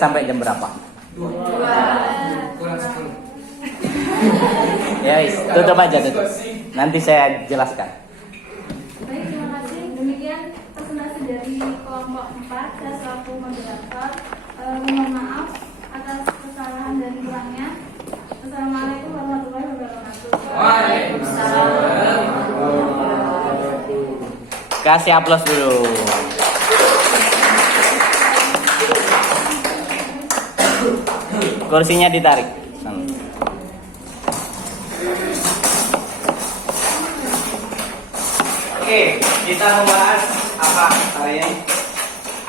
sampai jam berapa? 2. Kurang 10. Ya, tutup aja tutup. Nanti saya jelaskan. Baik, terima kasih. Demikian presentasi dari kelompok 4. Saya selaku moderator mohon maaf atas kesalahan dan kurangnya. Assalamualaikum warahmatullahi wabarakatuh. Waalaikumsalam. Kasih aplaus dulu. Kursinya ditarik. Oke, kita membahas apa hari ini?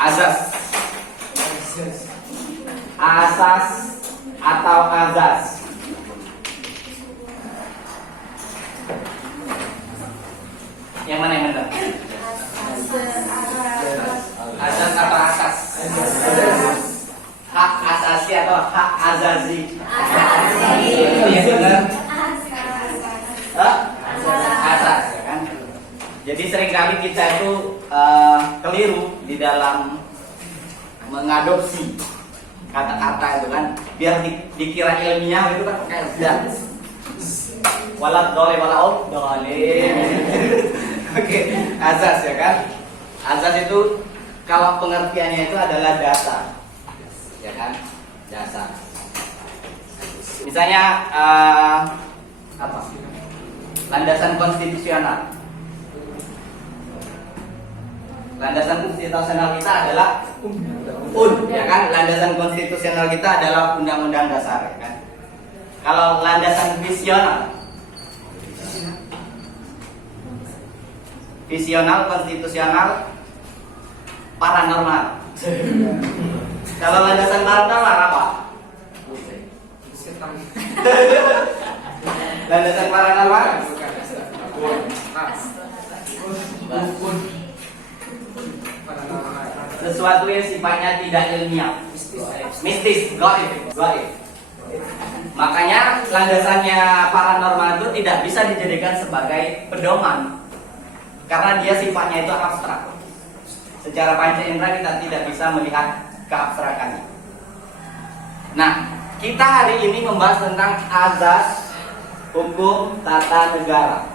Azas. Asas atau azas. Yang mana yang benar? Azas atau asas? Hak asasi atau hak azazi? Itu yang benar. Asas, ya kan? Jadi seringkali kita itu keliru di dalam mengadopsi kata-kata itu kan, biar dikira ilmiah itu kan pakai zat. Walat dole walaut dole. Oke, azas ya kan? Azas itu kalau pengertiannya itu adalah dasar, ya kan? Dasar. Misalnya apa? Landasan konstitusional. Landasan konstitusional kita adalah ya kan? Landasan konstitusional kita adalah undang-undang dasar, ya kan? Kalau landasan visional, konstitusional, paranormal. Kalau landasan paranormal apa? Setan. Landasan paranormal? Sesuatu yang sifatnya tidak ilmiah, mistis, gaib. Makanya landasannya paranormal itu tidak bisa dijadikan sebagai pedoman karena dia sifatnya itu abstrak. Secara panca indera kita tidak bisa melihat keabstrakannya. Nah, kita hari ini membahas tentang azas hukum tata negara.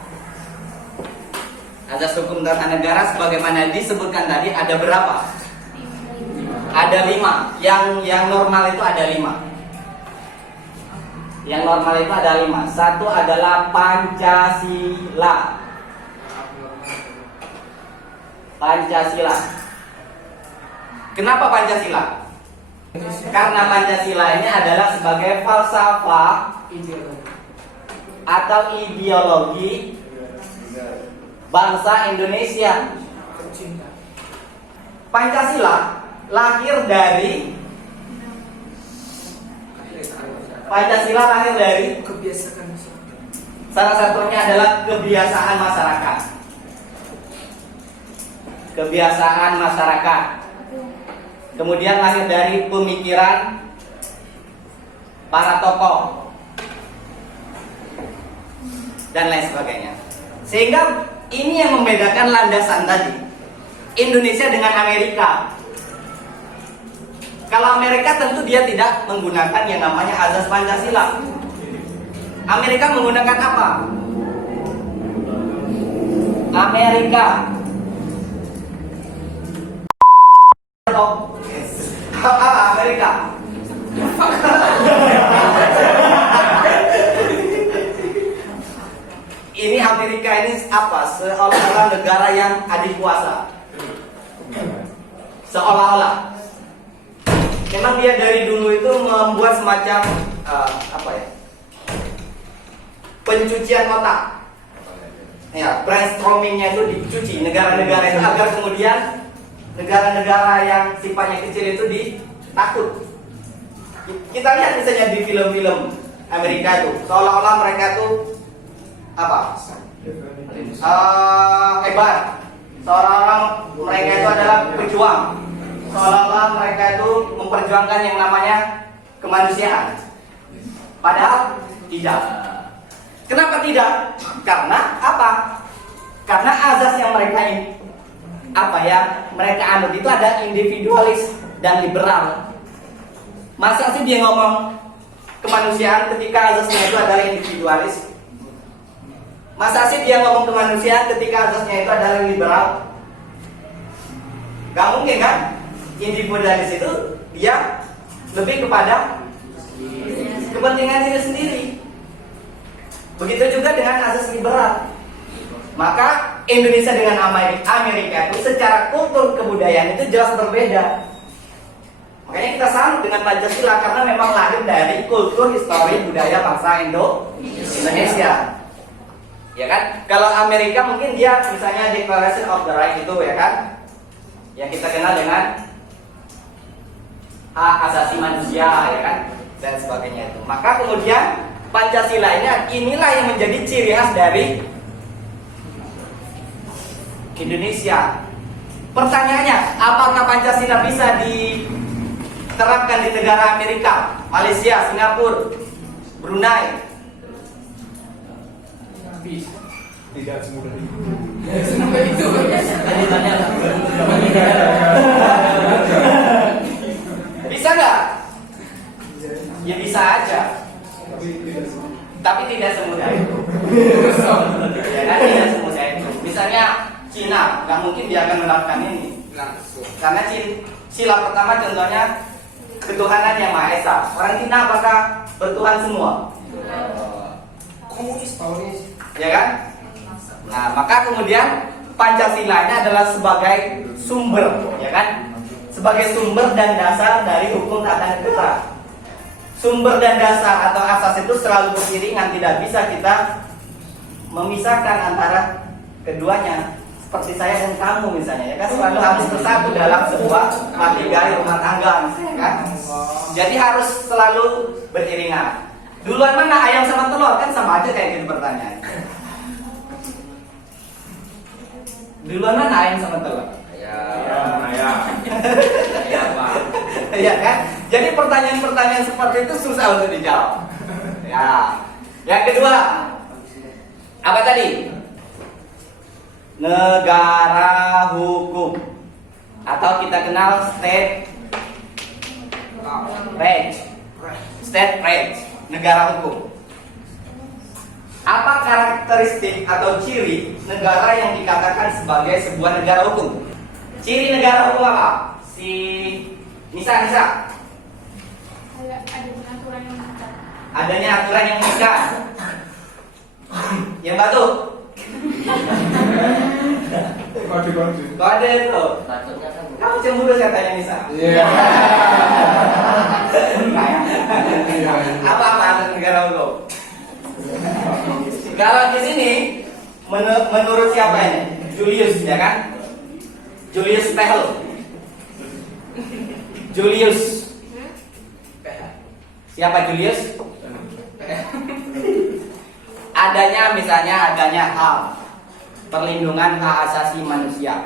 Azas hukum tata negara sebagaimana disebutkan tadi ada berapa? Ada 5. Yang normal itu ada 5. Yang normal itu ada 5. Satu adalah Pancasila. Pancasila. Kenapa Pancasila? Karena Pancasila ini adalah sebagai falsafah atau ideologi bangsa Indonesia. Pancasila lahir dari kebiasaan. salah satunya adalah kebiasaan masyarakat. Kebiasaan masyarakat. Kemudian lahir dari pemikiran para tokoh dan lain sebagainya. Sehingga ini yang membedakan landasan tadi Indonesia dengan Amerika. Kalau Amerika tentu dia tidak menggunakan yang namanya azas Pancasila. Amerika menggunakan apa? Amerika apa Amerika? Ini Amerika ini apa? Seolah-olah negara yang adikuasa. Seolah-olah. Memang dia dari dulu itu membuat semacam apa ya? Pencucian otak. Ya, brainstormingnya itu dicuci negara-negara itu agar kemudian negara-negara yang sifatnya kecil itu ditakut. Kita lihat misalnya di film-film Amerika itu, seolah-olah mereka itu apa? Hebat. Seolah-olah mereka itu adalah pejuang. Seolah-olah mereka itu memperjuangkan yang namanya kemanusiaan. Padahal tidak. Kenapa tidak? Karena apa? Karena azas yang mereka mereka anut itu ada individualis dan liberal. Masa sih dia ngomong kemanusiaan ketika azasnya itu adalah individualis? Masa sih dia ngomong kemanusiaan ketika azasnya itu adalah liberal? Gak mungkin kan? Individualis itu dia lebih kepada kepentingan diri sendiri. Begitu juga dengan azas liberal. Maka Indonesia dengan Amerika itu secara kultur kebudayaan itu jelas berbeda. Makanya kita salut dengan Pancasila karena memang lahir dari kultur, histori, budaya bangsa Indonesia. Ya kan? Kalau Amerika mungkin dia misalnya Declaration of the Right itu ya kan, yang kita kenal dengan hak asasi manusia ya kan, dan sebagainya itu. Maka kemudian Pancasila inilah yang menjadi ciri khas dari Indonesia. Pertanyaannya, apakah Pancasila bisa diterapkan di negara Amerika, Malaysia, Singapura, Brunei? Tidak semudah itu. Semudah itu. Bisa nggak? Ya bisa aja. Tapi tidak semudah itu. Ya kan, tidak semudah itu. Misalnya Cina, nggak mungkin dia akan menerapkan ini. Karena sila pertama contohnya ketuhanan yang Maha Esa. Orang Cina apakah bertuhan semua? Komunis, Ya kan? Nah, maka kemudian Pancasila ini adalah sebagai sumber, ya kan? Sebagai sumber dan dasar dari hukum tata negara. Sumber dan dasar atau asas itu selalu beriringan, tidak bisa kita memisahkan antara keduanya. Seperti saya dan kamu misalnya, ya kan, selalu harus bersatu dalam sebuah matrigali rumah tangga, misalnya, kan? Jadi harus selalu beriringan. Duluan mana ayam sama telur, kan sama aja kayak gitu pertanyaan. Duluan mana ayam sama telur? Ayam. Ya kan? Jadi pertanyaan-pertanyaan seperti itu susah untuk dijawab. Ya. Yang kedua, apa tadi? Negara hukum atau kita kenal state right, negara hukum. Apa karakteristik atau ciri negara yang dikatakan sebagai sebuah negara hukum? Ciri negara hukum apa? Si Nisa. Ada aturan yang mengikat. Adanya aturan yang mengikat. Yang batu. Kode itu. Kamu cemburu katanya Nisa. Apa negara hukum? Kalau di sini menurut siapa ini? Julius, ya kan? Julius Stehel. Julius. Siapa Julius? Adanya HAM, perlindungan hak asasi manusia.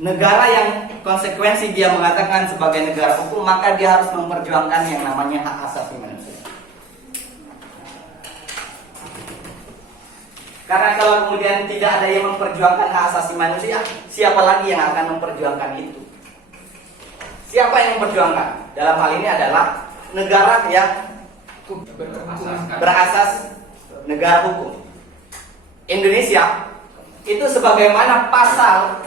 Negara yang konsekuensi dia mengatakan sebagai negara hukum, maka dia harus memperjuangkan yang namanya hak asasi manusia. Karena kalau kemudian tidak ada yang memperjuangkan hak asasi manusia, siapa lagi yang akan memperjuangkan itu? Siapa yang memperjuangkan? Dalam hal ini adalah negara yang berasas negara hukum. Indonesia itu sebagaimana pasal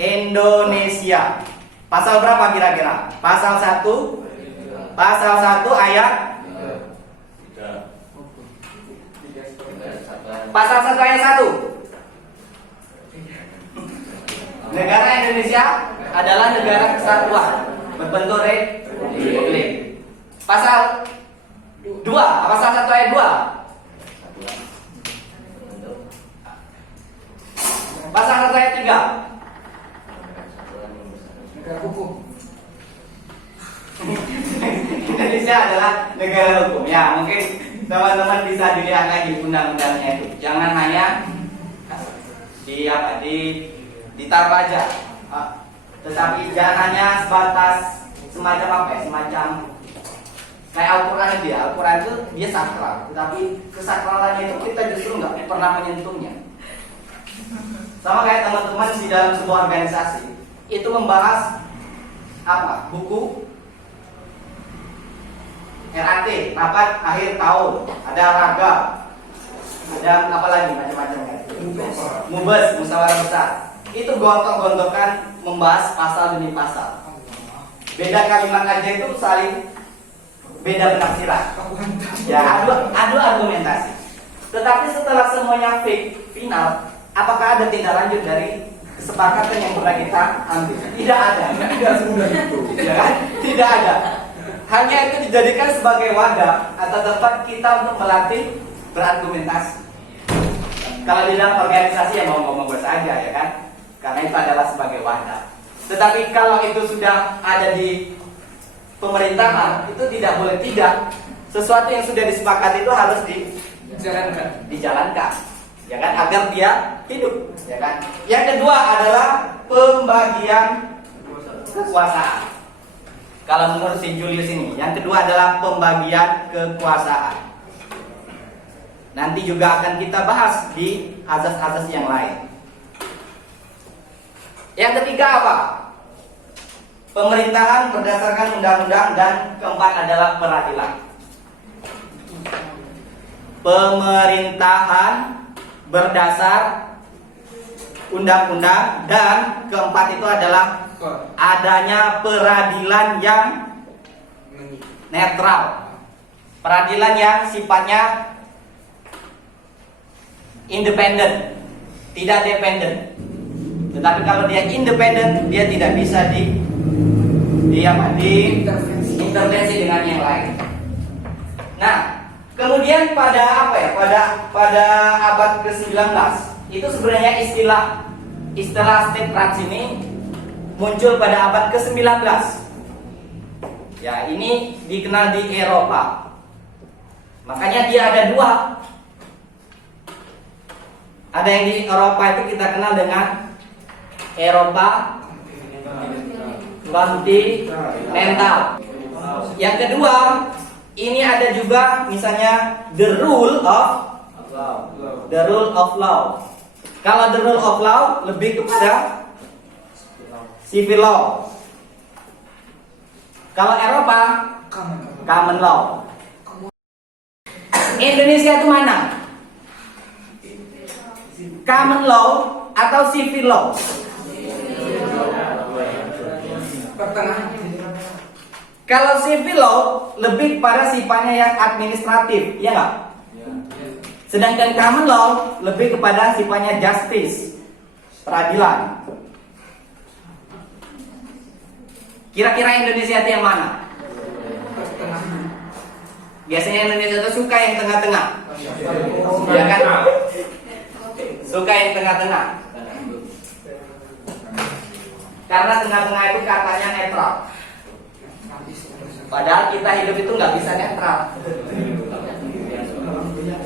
Indonesia. Pasal berapa kira-kira? Pasal 1 ayat Pasal 1 ayat 1. Negara Indonesia adalah negara kesatuan berbentuk republik. Pasal 2, pasal 1 ayat 2. Pasal 1 ayat 3. Negara hukum. Indonesia adalah negara hukum. Ya, mungkin teman-teman bisa dilihat lagi undang-undangnya itu. Jangan hanya ditaruh aja. Tetapi jangan hanya sebatas semacam apa ya? Semacam kayak Al-Quran itu ya. Al-Quran itu dia sakral, tetapi kesakralannya itu kita justru nggak pernah menyentuhnya. Sama kayak teman-teman di dalam sebuah organisasi itu membahas apa? Buku RAT, rapat akhir tahun, ada raga, ada apa lagi macam-macam kan? Mubes, musyawarah besar. Itu gontok-gontokan membahas pasal demi pasal. Beda kalimat aja itu saling beda penafsiran. Ya, adu argumentasi. Tetapi setelah semuanya final, apakah ada tindak lanjut dari kesepakatan yang pernah kita ambil? Tidak ada. Tidak semudah itu. Ya kan? Tidak ada. Hanya itu dijadikan sebagai wadah atau tempat kita untuk melatih berargumentasi. Kalau di dalam organisasi ya mau ngomong saja ya kan? Karena itu adalah sebagai wadah. Tetapi kalau itu sudah ada di pemerintahan, itu tidak boleh tidak. Sesuatu yang sudah disepakati itu harus dijalankan, ya kan? Agar dia hidup, ya kan? Yang kedua adalah pembagian kekuasaan. Kalau menurut si Julius ini, yang kedua adalah pembagian kekuasaan. Nanti juga akan kita bahas di azas-azas yang lain. Yang ketiga apa? Pemerintahan berdasarkan undang-undang, dan keempat adalah peradilan. Pemerintahan berdasar undang-undang, dan keempat itu adalah adanya peradilan yang netral. Peradilan yang sifatnya independen, tidak dependen. Tetapi kalau dia independen, dia tidak bisa diintervensi dengan yang lain. Nah, kemudian pada apa ya? Pada abad ke-19 itu sebenarnya istilah state rights ini muncul pada abad ke-19. Ya, ini dikenal di Eropa. Makanya dia ada dua. Ada yang di Eropa itu kita kenal dengan Eropa kontinental. Yang kedua, ini ada juga misalnya the rule of law. Kalau the rule of law lebih kepada civil law. Kalau Eropa common law. Indonesia itu mana? Common law atau civil law? Kalau civil law lebih pada sifatnya yang administratif, ya nggak? Sedangkan common law lebih kepada sifatnya justice, peradilan. Kira-kira Indonesia itu yang mana? Biasanya Indonesia itu suka yang tengah-tengah, ya kan? Suka yang tengah-tengah. Karena tengah-tengah itu katanya netral. Padahal kita hidup itu nggak bisa netral.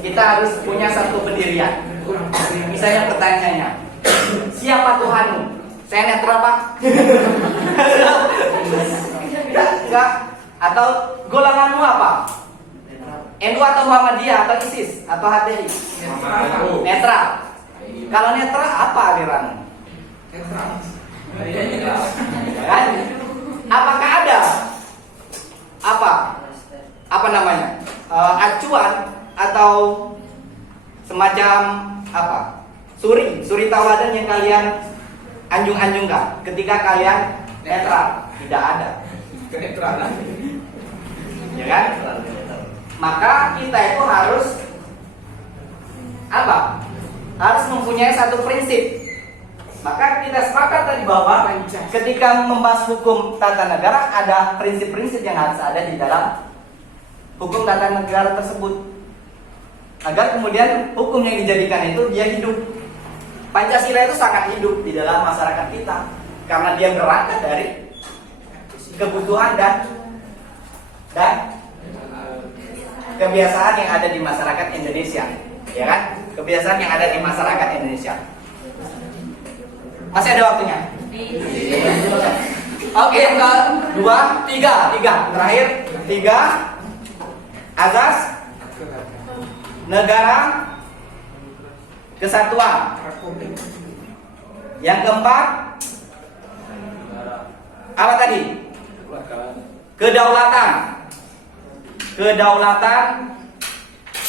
Kita harus punya satu pendirian. Misalnya pertanyaannya, siapa Tuhanmu? Saya netral, Pak. Enggak. Atau golonganmu apa? NU atau Muhammadiyah atau ISIS atau HTI? Netral. Kalau netral apa aliranmu? Netral. Kan? Apakah ada apa namanya acuan atau semacam apa suri tauladan yang kalian anjung-anjungkan ketika kalian netral? Tidak ada. Kenetralan. Ya kan? Maka kita itu harus apa? Harus mempunyai satu prinsip. Maka kita sepakat tadi bahwa ketika membahas hukum tata negara ada prinsip-prinsip yang harus ada di dalam hukum tata negara tersebut, agar kemudian hukum yang dijadikan itu dia hidup. Pancasila itu sangat hidup di dalam masyarakat kita karena dia berangkat dari kebutuhan dan kebiasaan yang ada di masyarakat Indonesia, ya kan? Kebiasaan yang ada di masyarakat Indonesia. Masih ada waktunya? Oke, yang kedua, tiga, terakhir, azas negara kesatuan. Yang keempat, apa tadi? Kedaulatan. Kedaulatan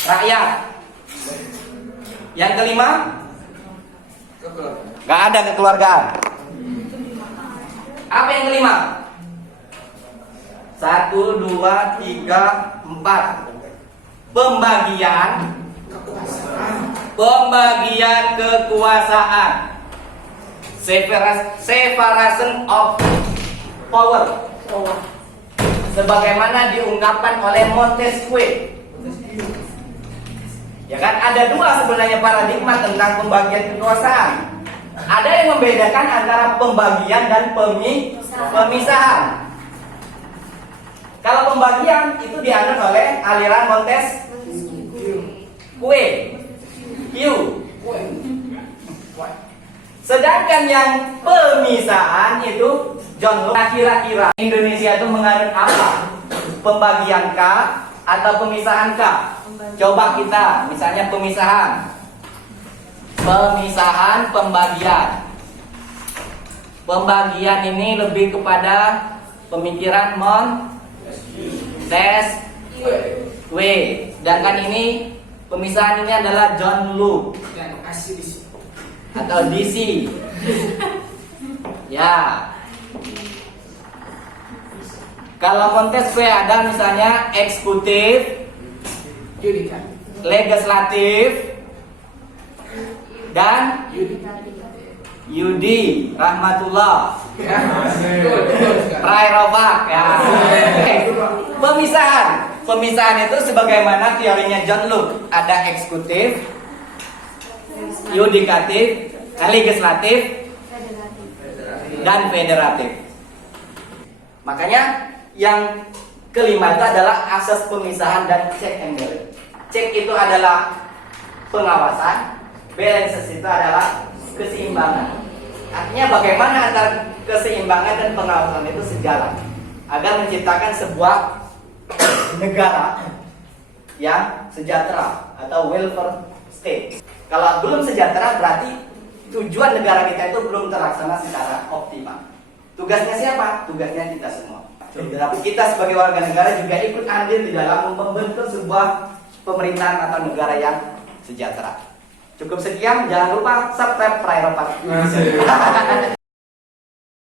rakyat. Yang kelima, nggak ada kekeluargaan. Apa yang kelima? 1, 2, 3, 4. Pembagian kekuasaan. Separation of power. Sebagaimana diungkapkan oleh Montesquieu. Ya kan, ada dua sebenarnya paradigma tentang pembagian kekuasaan. Ada yang membedakan antara pembagian dan pemisahan. Kalau pembagian itu dianut oleh aliran Montesquieu. Sedangkan yang pemisahan itu John Locke. Kira-kira Indonesia itu menganut apa? Pembagian K atau pemisahan K? Coba kita, misalnya pemisahan, pembagian. Pembagian ini lebih kepada pemikiran Montesquieu. Sedangkan ini pemisahan ini adalah John Locke atau DC. Ya. Kalau Montesquieu ada misalnya eksekutif, legislatif, dan Yudi Rahmatullah Prairobak ya. Pemisahan itu sebagaimana teorinya John Locke, ada eksekutif, yudikatif, legislatif, dan federatif. Makanya yang kelima itu adalah asas pemisahan dan check and balance. Check itu adalah pengawasan, balance itu adalah keseimbangan. Artinya bagaimana antara keseimbangan dan pengawasan itu sejalan agar menciptakan sebuah negara yang sejahtera atau welfare state. Kalau belum sejahtera berarti tujuan negara kita itu belum terlaksana secara optimal. Tugasnya siapa? Tugasnya kita semua. Tapi kita sebagai warga negara juga ikut andil di dalam membentuk sebuah pemerintahan atau negara yang sejahtera. Cukup sekian, jangan lupa subscribe Prairobak.